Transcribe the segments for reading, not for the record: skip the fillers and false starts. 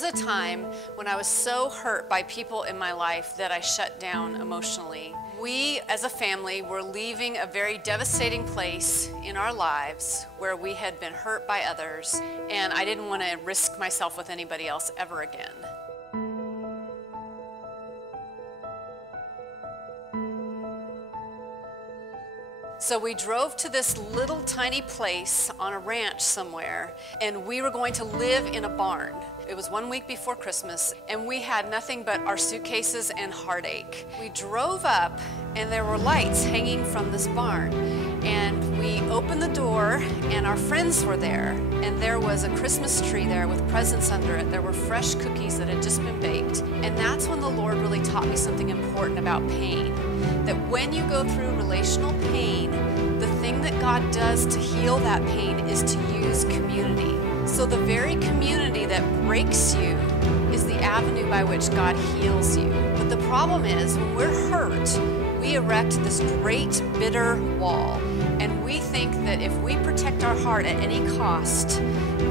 was a time when I was so hurt by people in my life that I shut down emotionally. We, as a family, were leaving a very devastating place in our lives where we had been hurt by others, and I didn't want to risk myself with anybody else ever again. So we drove to this little tiny place on a ranch somewhere, and we were going to live in a barn. It was 1 week before Christmas, and we had nothing but our suitcases and heartache. We drove up, and there were lights hanging from this barn. And we opened the door, and our friends were there. And there was a Christmas tree there with presents under it. There were fresh cookies that had just been baked. And that's when the Lord really taught me something important about pain. That when you go through relational pain, the thing that God does to heal that pain is to use community. So the very community that breaks you is the avenue by which God heals you. But the problem is, when we're hurt, we erect this great bitter wall, and we think that if we protect our heart at any cost,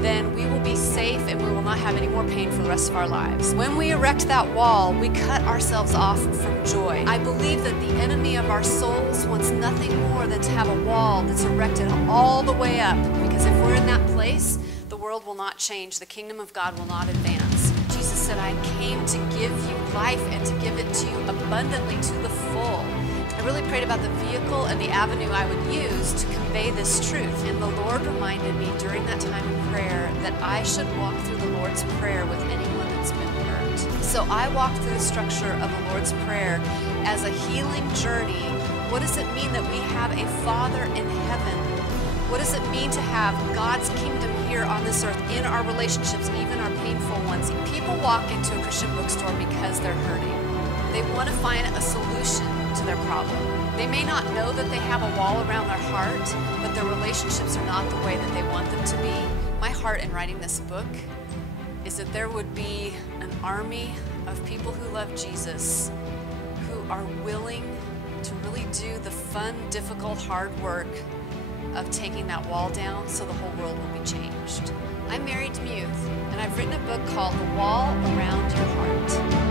then we will be safe and we will not have any more pain for the rest of our lives. When we erect that wall, we cut ourselves off from joy. I believe that the enemy of our souls wants nothing more than to have a wall that's erected all the way up, because if we're in that place, the world will not change, the kingdom of God will not advance. Jesus said, I came to give you life and to give it to you abundantly, to the full. I really prayed about the vehicle and the avenue I would use to convey this truth. And the Lord reminded me during that time of prayer that I should walk through the Lord's Prayer with anyone that's been hurt. So I walked through the structure of the Lord's Prayer as a healing journey. What does it mean that we have a Father in heaven? What does it mean to have God's kingdom here on this earth in our relationships, even our painful ones? People walk into a Christian bookstore because they're hurting. They want to find a solution to their problem. They may not know that they have a wall around their heart, but their relationships are not the way that they want them to be. My heart in writing this book is that there would be an army of people who love Jesus, who are willing to really do the fun, difficult, hard work of taking that wall down so the whole world will be changed. I'm Mary DeMuth, and I've written a book called The Wall Around Your Heart.